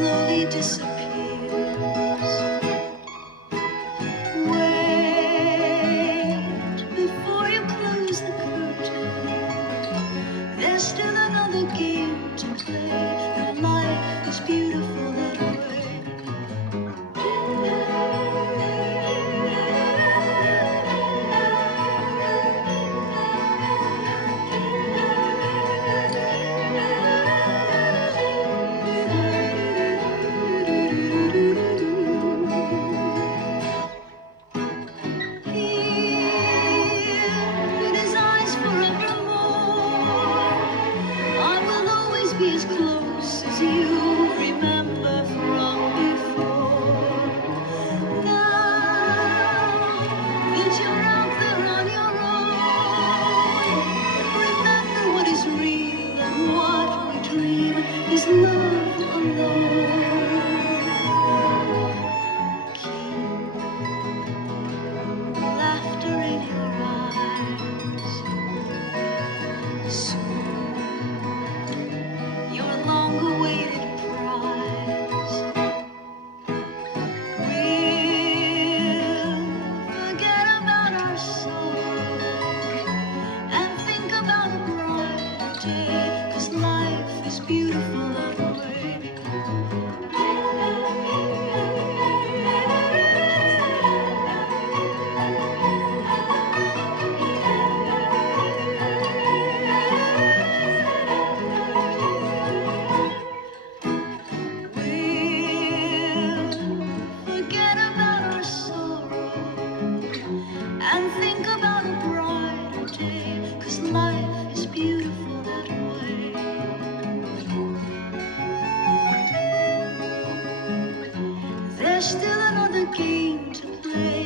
slowly disappears. Wait before you close the curtain. There's still another game to play, and life is beautiful that way. Be as close as you remember from before. Now that you're out there on your own, remember what is real and what we dream is love alone. Keep laughter in your eyes. Soon your long-awaited prize we'll forget about our sorrow and think about a brighter day, 'cause life is beautiful that way. And think about a brighter day, 'cause life is beautiful that way. There's still another game to play,